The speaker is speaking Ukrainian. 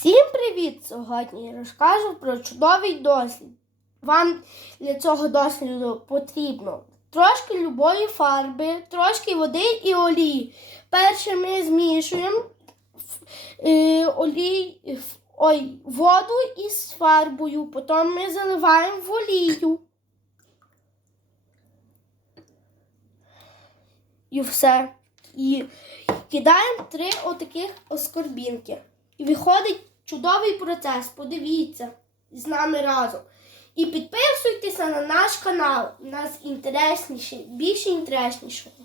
Всім привіт! Сьогодні я розкажу про чудовий дослід. Вам для цього досліду потрібно трошки любої фарби, трошки води і олії. Перше ми змішуємо е, олій, ой, воду із фарбою, потім ми заливаємо в олію. І все. І кидаємо три отаких оскорбінки. І виходить чудовий процес. Подивіться з нами разом. І підписуйтеся на наш канал. У нас інтересніше, більше інтереснішого.